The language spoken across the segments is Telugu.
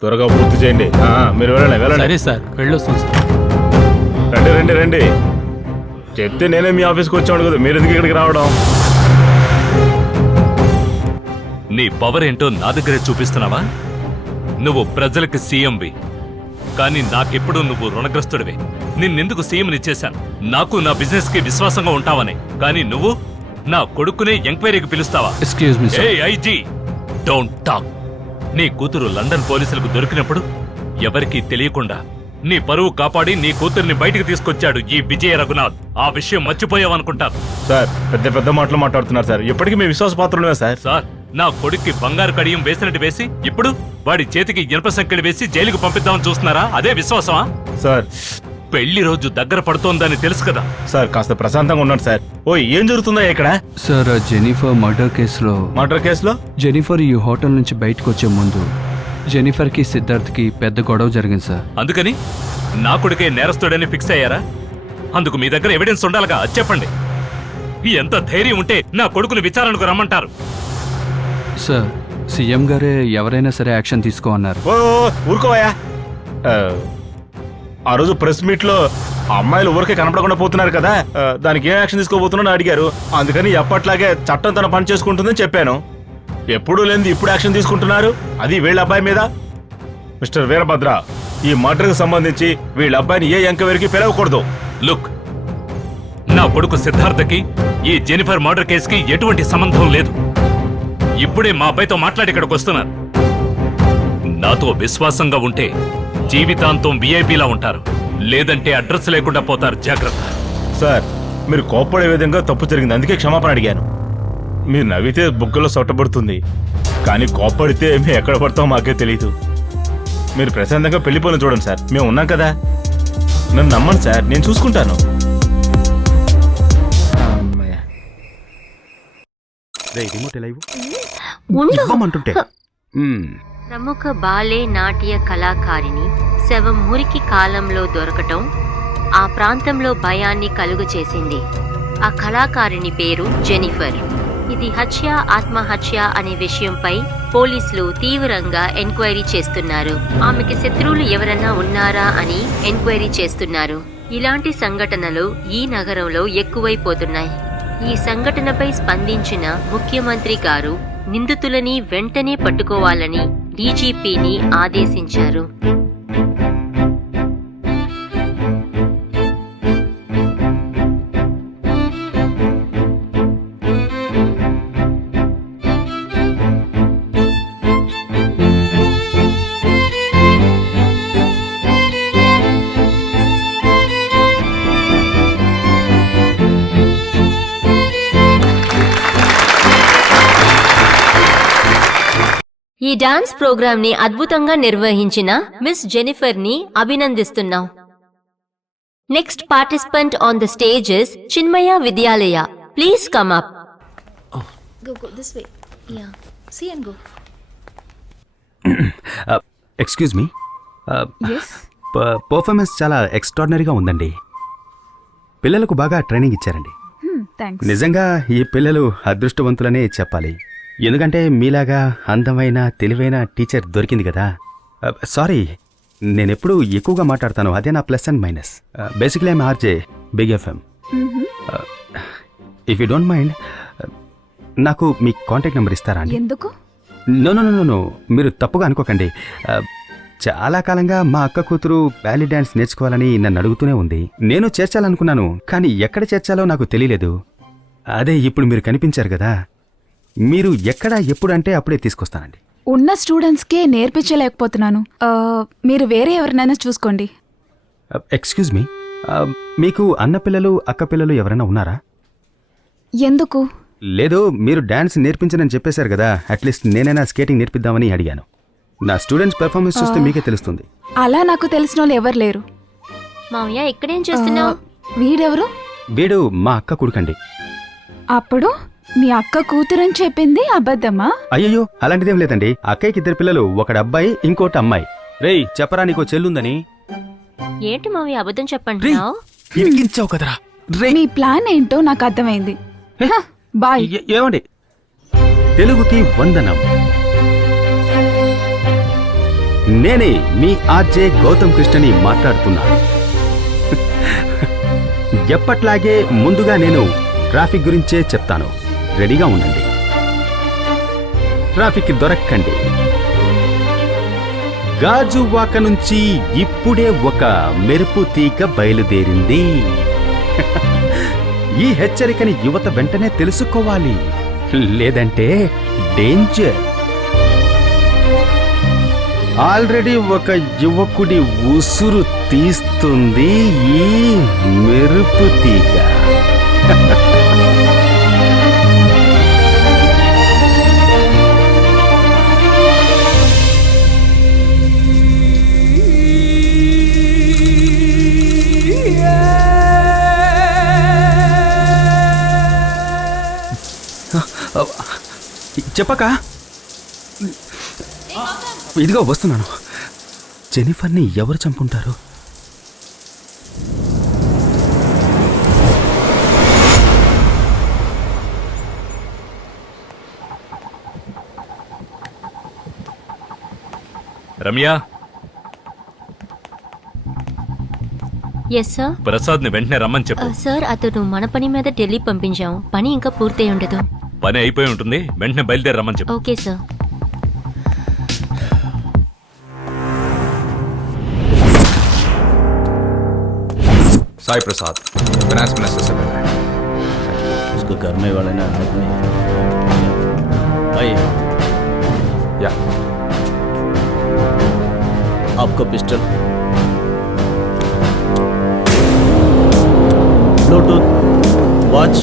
త్వరగా పూర్తి చేయండి. మీరు వెళ్ళండి. సరే సార్, వెళ్ళొస్తాం సార్. రండి. చెప్తే నేనే మీ ఆఫీస్కి వచ్చాను కదా, మీరు ఎందుకు ఇక్కడికి రావడం? నీ పవర్ ఏంటో నా దగ్గరే చూపిస్తున్నావా? నువ్వు ప్రజలకు సీఎంవి, కానీ నాకెప్పుడు నువ్వు రుణగ్రస్తుడివి. నిన్నెందుకు సీఎంని చేశాను? నాకు నా బిజినెస్ కి విశ్వాసంగా ఉంటావని. కానీ నువ్వు నా కొడుకునే ఎంక్వైరీకి పిలుస్తావా? Excuse me sir. IG, don't talk. నీ కూతురు లండన్ పోలీసులకు దొరికినప్పుడు ఎవరికీ తెలియకుండా నీ పరువు కాపాడి నీ కూతుర్ని బయటికి తీసుకొచ్చాడు ఈ విజయ రఘునాథ్. ఆ విషయం మర్చిపోయావనుకుంటాను. సార్, పెద్ద మాటలు మాట్లాడుతున్నారు సార్. ఇప్పటికీ మీ విశ్వాసపాత్రులమే సార్. సార్, నా కొడుక్కి బంగారు కడియం వేసినట్టు వేసి ఇప్పుడు వాడి చేతికి ఇనుప సంకెళ్ళు వేసి జైలుకు పంపిద్దామని చూస్తున్నారా? అదే విశ్వాసమా? సార్, పెళ్లి రోజు దగ్గర పడుతోందని తెలుసు కదా. సార్ కాస్త ప్రశాంతంగా ఉన్నాడు సార్. ఏం జరుగుతుందా ఇక్కడ? సార్, జెనిఫర్ మర్డర్ కేసులో జెనిఫర్ ఈ హోటల్ నుంచి బయటకు వచ్చే ముందు జెనిఫర్ కి సిద్ధార్థ్ కి పెద్ద గొడవ జరిగింది సార్. అందుకని నా కొడుకే నేరస్తుడని ఫిక్స్ అయ్యారా? అందుకు మీ దగ్గర ఎవిడెన్స్ ఉండాలిగా, అది చెప్పండి. ఎంత ధైర్యం ఉంటే నా కొడుకుని విచారణకు రమ్మంటారు? సార్, సీఎం గారే ఎవరైనా సరే యాక్షన్ తీసుకోమన్నారు. ఊరుకోవయ్యా. ఆ రోజు ప్రెస్ మీట్ లో అమ్మాయిలు ఊరికే కనపడకుండా పోతున్నారు కదా, దానికి ఏం యాక్షన్ తీసుకోబోతున్నా అడిగారు. అందుకని ఎప్పట్లాగే చట్టం తన పని చేసుకుంటుందని చెప్పాను. ఎప్పుడూ లేనిది ఇప్పుడు యాక్షన్ తీసుకుంటున్నారు, అది వీళ్ళ అబ్బాయి మీద. మిస్టర్ వీరభద్ర, ఈ మర్డర్కి సంబంధించి వీళ్ళ అబ్బాయిని ఏ ఎంక్వైరీకి పిలవకూడదు. లుక్, నా కొడుకు సిద్ధార్థకి ఈ జెనిఫర్ మర్డర్ కేసుకి ఎటువంటి సంబంధం లేదు. ఇప్పుడే మా అబ్బాయితో మాట్లాడి ఇక్కడికి వస్తున్నారు. నాతో విశ్వాసంగా ఉంటే జీవితాంతం విఐపీలా ఉంటారు, లేదంటే అడ్రస్ లేకుండా పోతారు. జాగ్రత్త. సార్, మీరు కోప్పడే విధంగా తప్పు జరిగింది, అందుకే క్షమాపణ అడిగాను. మీరు నవ్వితే బుగ్గలో సొట్టబడుతుంది, కానీ కోప్పడితే మేము ఎక్కడ పడతామో మాకే తెలీదు. మీరు ప్రశాంతంగా పెళ్లిపోయిన చూడండి సార్, మేము ఉన్నాం కదా. నన్ను నమ్మండి సార్, నేను చూసుకుంటాను. ప్రముఖ బాలే నాట్య కళాకారిణి శవం మురికి కాలంలో దొరకటం ఆ ప్రాంతంలో భయాన్ని కలుగు చేసింది. ఆ కళాకారిణి పేరు జెనిఫర్. ఇది హత్య, ఆత్మహత్య అనే విషయంపై పోలీసులు తీవ్రంగా ఎంక్వైరీ చేస్తున్నారు. ఆమెకి శత్రువులు ఎవరన్నా ఉన్నారా అని ఎంక్వైరీ చేస్తున్నారు. ఇలాంటి సంఘటనలు ఈ నగరంలో ఎక్కువైపోతున్నాయి. ఈ సంఘటనపై స్పందించిన ముఖ్యమంత్రి గారు నిందితులని వెంటనే పట్టుకోవాలని డీజీపీని ఆదేశించారు. ఈ డాన్స్ ప్రోగ్రామ్ ని అద్భుతంగా నిర్వహించిన మిస్ జెనిఫర్ ని అభినందిస్తున్నాం. Next participant on the stage is Chinmaya Vidyalaya. Please come up. Go this way. Yeah. See and go. Excuse me. Yes. Performance చాలా ఎక్స్ట్రాడినరీగా ఉందండి. పిల్లలకు బాగా ట్రైనింగ్ ఇచ్చారండి. Thanks. నిజంగా ఈ పిల్లలు అదృష్టవంతులనే చెప్పాలి. ఎందుకంటే మీలాగా అందమైన తెలివైన టీచర్ దొరికింది కదా. సారీ, నేనెప్పుడు ఎక్కువగా మాట్లాడతాను, అదే నా plus and minus. Basically I'm RJ Big FM. If you don't mind, నాకు మీ కాంటాక్ట్ నెంబర్ ఇస్తారా అండి? ఎందుకు? నో, మీరు తప్పుగా అనుకోకండి. చాలా కాలంగా మా అక్క కూతురు బ్యాలీ డ్యాన్స్ నేర్చుకోవాలని నన్ను అడుగుతూనే ఉంది. నేను చేర్చాలనుకున్నాను, కానీ ఎక్కడ చేర్చాలో నాకు తెలియలేదు. అదే ఇప్పుడు మీరు కనిపించారు కదా, మీరు ఎక్కడ ఎప్పుడు అంటే అప్పుడే తీసుకొస్తానండి. ఉన్న స్టూడెంట్స్కే నేర్పించలేకపోతున్నాను. మీరు వేరే ఎవరినైనా చూసుకోండి. ఎక్స్క్యూజ్ మీ, మీకు అన్న పిల్లలు అక్క పిల్లలు ఎవరైనా ఉన్నారా? ఎందుకు? లేదు, మీరు డాన్స్ నేర్పించనని చెప్పేశారు కదా, అట్లీస్ట్ నేనైనా స్కేటింగ్ నేర్పిద్దామని అడిగాను. నా స్టూడెంట్స్ పెర్ఫార్మెన్స్ చూస్తే మీకే తెలుస్తుంది. అలా నాకు తెలిసిన వాళ్ళు ఎవరు లేరు. మామయ్య, ఇక్కడేం చేస్తున్నావు? వీడెవరు? వీడు మా అక్క కొడుకండి. అప్పుడు మీ అక్క కూతురని చెప్పింది అబద్ధమా? అయ్యయ్యో, అలాంటిదేం లేదండి. అక్కయ్యకి 2 పిల్లలు, ఒకటి అబ్బాయి ఇంకోటి అమ్మాయి. రేయ్, చెప్పరా నీకో చెల్లుందని. ఏంటి మామయ్య అబద్ధం చెప్పండి. కదరా. మీ ప్లాన్ ఏంటో నాకు అర్థమైంది. బాయ్. ఏమండి, తెలుగుకి వందనం. నేనే మీ ఆర్జే గౌతమ్ కృష్ణని మాట్లాడుతున్నాను. ఎప్పట్లాగే ముందుగా నేను ట్రాఫిక్ గురించే చెప్తాను. రెడీగా ఉండండి. ట్రాఫిక్ దొరక్కండి. గాజువాక నుంచి ఇప్పుడే ఒక మెరుపు తీగ బయలుదేరింది. ఈ హెచ్చరికని యువత వెంటనే తెలుసుకోవాలి, లేదంటే డేంజర్. ఆల్రెడీ ఒక యువకుడి ఉసురు తీస్తుంది ఈ మెరుపు తీగ. చెప్పక ఇదిగో వస్తున్నాను. జెనిఫర్ని ఎవరు చంపుంటారు? రమ్య, ఎస్ సార్. ప్రసాద్ని వెంటనే రమ్మని చెప్పు. సార్, అతను మన పని మీద ఢిల్లీ పంపించాం. పని ఇంకా పూర్తయి ఉండదు. పని అయిపోయి ఉంటుంది, వెంటనే బయలుదేరి రమ్మని చెప్పు. Okay sir. Sai Prasad finance minister से मिल रहा है। उसको घर में वाले ना आदमी भाई, या आपको पिस्टल, ब्लूटूथ, वॉच,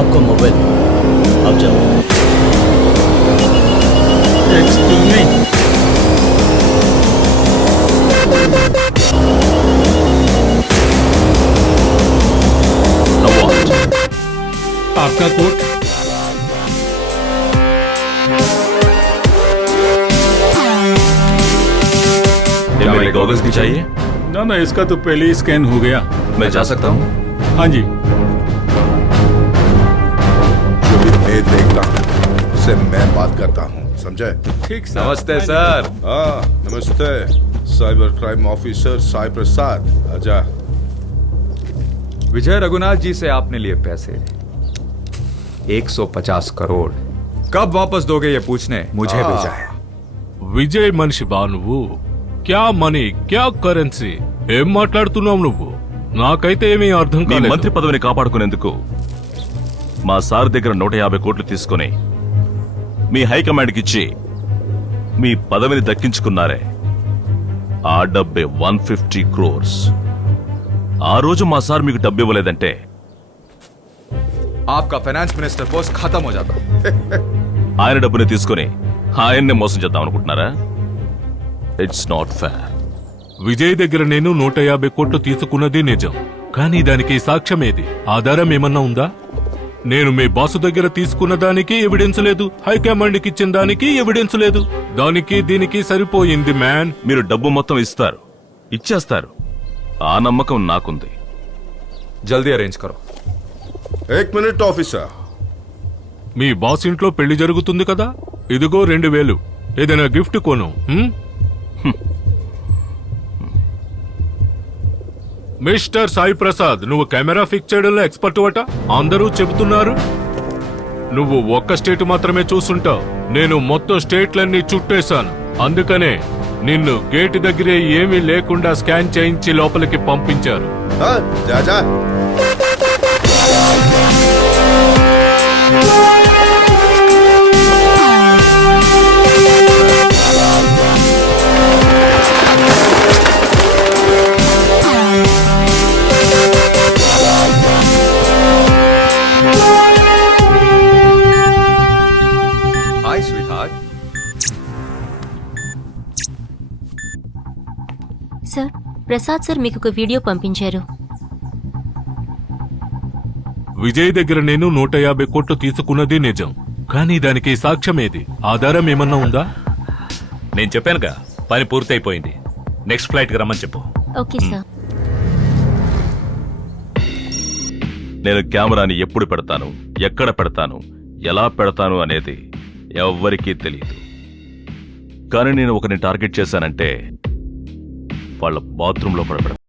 आपको मोबाइल, आप जाओ। Excuse me. आपका कोट। क्या मेरे गॉगल्स भी चाहिए? ना ना, इसका तो पहले ही स्कैन हो गया। मैं जा सकता हूँ? हाँ जी। जो भी मैं देखता हूँ उससे मैं बात करता हूँ, समझे? ठीक सर। नमस्ते सर। हाँ नमस्ते, साइबर क्राइम ऑफिसर साई प्रसाद। आजा। विजय रघुनाथ जी से आपने लिए पैसे 150 करोड़, कब वापस दोगे ये पूछने मुझे भेजा है। విజయ్ మనిషి బా నువ్వు. క్యా మనీ క్యా కరెన్సీ, ఏం మాట్లాడుతున్నావు నువ్వు? నాకైతే ఏమీ అర్థం మీ కాలేదు. మంత్రి పదవిని కాపాడుకునేందుకు మా సార్ దగ్గర 150 కోట్లు తీసుకుని మీ హైకమాండ్కి ఇచ్చి మీ పదవిని దక్కించుకున్నారే, ఆ డబ్బే 150 crores. ఆ రోజు మా సార్ మీకు డబ్బు ఇవ్వలేదంటే आपका फाइनेंस मिनिस्टर पोस्ट खत्म हो जाता। ఆయన డబ్బుని తీసుకుని ఆయన్నే మోసం చేద్దాం అనుకుంటున్నారా? It's not fair. విజయ్ దగ్గర నేను 150 కోట్లు తీసుకున్నది నిజం, కానీ దానికి సాక్ష్యం ఏది? ఆధారం ఏమన్నా ఉందా? నేను మీ బాసు దగ్గర తీసుకున్న దానికి ఎవిడెన్స్ లేదు, హైకమాండ్కి ఇచ్చిన దానికి ఎవిడెన్స్ లేదు. దానికి దీనికి సరిపోయింది మ్యాన్. మీరు డబ్బు మొత్తం ఇస్తారు, ఇచ్చేస్తారు, ఆ నమ్మకం నాకుంది. जल्दी अरेंज करो। 1 मिनट ऑफिसर। మీ బాస్ ఇంట్లో పెళ్లి జరుగుతుంది కదా, ఇదిగో 2000. ఏదైనా గిఫ్ట్ కొను. మిస్టర్ సాయి ప్రసాద్, నువ్వు కెమెరా ఫిక్స్ చేయడంలో ఎక్స్పర్ట్ అట అందరూ చెబుతున్నారు. నువ్వు ఒక్క స్టేట్ మాత్రమే చూసుంటావు, నేను మొత్తం స్టేట్లన్నీ చుట్టేశాను. అందుకనే నిన్ను గేట్ దగ్గరే ఏమీ లేకుండా స్కాన్ చేయించి లోపలికి పంపించారు. हाँ जा जा। हाय स्वीटहार्ट। సార్, ప్రసాద్ సార్ మీకు ఒక వీడియో పంపించారు. విజయ్ దగ్గర నేను 150 కోట్లు తీసుకున్నది నిజం, కానీ దానికి సాక్ష్యం ఏది? ఆధారం ఏమన్నా ఉందా? నేను చెప్పానుగా, పని పూర్తయిపోయింది. నెక్స్ట్ ఫ్లైట్ కి రమ్మని చెప్పు. Okay sir. నేను కెమెరాని ఎప్పుడు పెడతాను, ఎక్కడ పెడతాను, ఎలా పెడతాను అనేది ఎవ్వరికీ తెలియదు. కానీ నేను ఒకరిని టార్గెట్ చేశానంటే వాళ్ళ బాత్రూంలో పడబెడతాను.